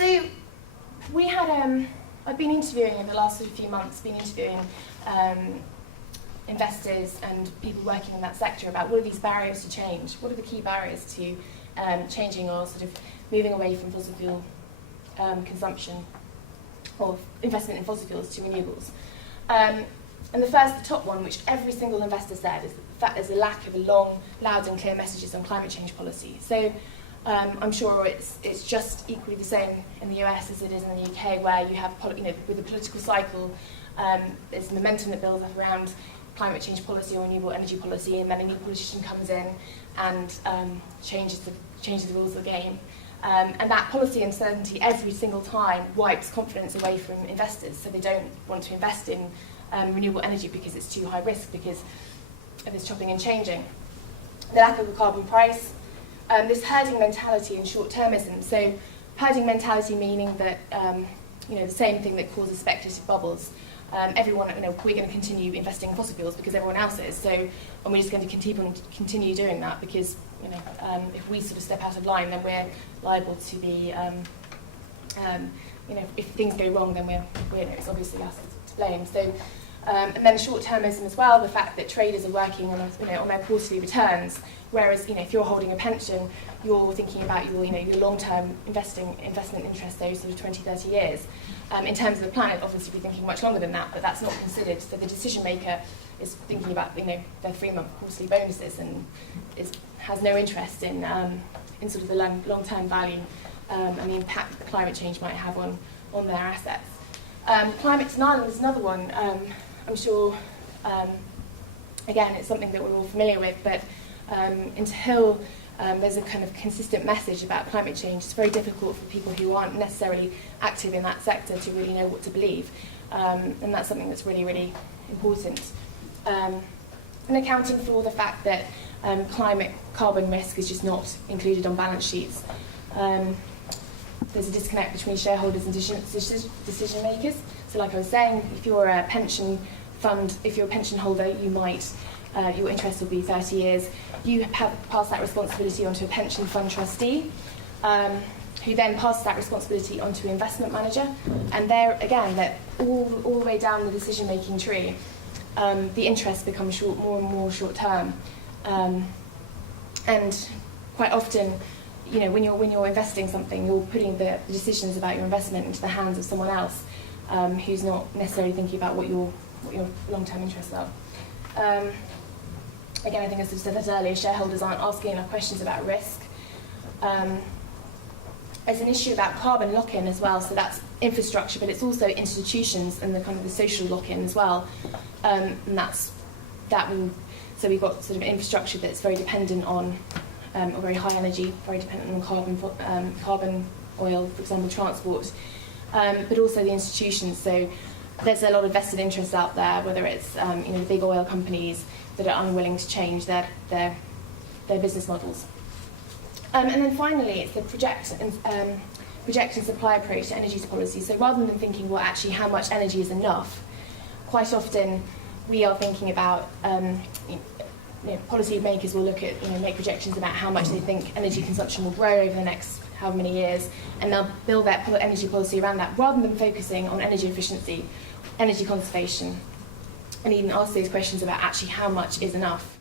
So we had, I've been interviewing in the last sort of few months, investors and people working in that sector about what are these barriers to change? What are the key barriers to changing or sort of moving away from fossil fuel consumption or investment in fossil fuels to renewables? And the top one, which every single investor said, is that there's a lack of long, loud and clear messages on climate change policy. So I'm sure it's just equally the same in the US as it is in the UK, where you have, with the political cycle, there's momentum that builds up around climate change policy or renewable energy policy, and then a new politician comes in and changes the rules of the game. And that policy uncertainty every single time wipes confidence away from investors, so they don't want to invest in renewable energy because it's too high risk, because of this chopping and changing. The lack of a carbon price, this herding mentality and short-termism. So herding mentality meaning that the same thing that causes speculative bubbles. Everyone, we're going to continue investing in fossil fuels because everyone else is. So, and we're just going to continue doing that because, if we sort of step out of line, then we're liable to be, if things go wrong, then it's obviously us to blame. So, and then short-termism as well, the fact that traders are working on their quarterly returns, whereas if you're holding a pension, you're thinking about your long-term investment interest, those sort of 20, 30 years. In terms of the planet, obviously we're thinking much longer than that, but that's not considered. So the decision maker is thinking about their 3-month quarterly bonuses and has no interest in sort of the long-term value and the impact that climate change might have on their assets. Climate denial is another one. I'm sure, again, it's something that we're all familiar with, but until there's a kind of consistent message about climate change, it's very difficult for people who aren't necessarily active in that sector to really know what to believe. And that's something that's really, really important. And accounting for the fact that carbon risk is just not included on balance sheets. There's a disconnect between shareholders and decision makers. So like I was saying, if you're a pension fund, if you're a pension holder, you might, your interest will be 30 years. You pass that responsibility onto a pension fund trustee, who then passes that responsibility onto an investment manager. And there, again, that all the way down the decision-making tree, the interest becomes more and more short-term. And quite often, when you're investing something, you're putting the decisions about your investment into the hands of someone else who's not necessarily thinking about what your long-term interests are. Again, I think as I said earlier, shareholders aren't asking enough questions about risk. There's an issue about carbon lock-in as well, so that's infrastructure, but it's also institutions and the kind of the social lock-in as well. So we've got sort of infrastructure that's very dependent on or very high energy, very dependent on carbon oil, for example, transport, but also the institutions. So there's a lot of vested interests out there, whether it's the big oil companies that are unwilling to change their business models. And then finally, it's the project and supply approach to energy policy. So rather than thinking, well, actually, how much energy is enough, quite often we are thinking about policy makers will look at make projections about how much they think energy consumption will grow over the next however many years, and they'll build their energy policy around that, rather than focusing on energy efficiency, energy conservation, and even ask those questions about actually how much is enough.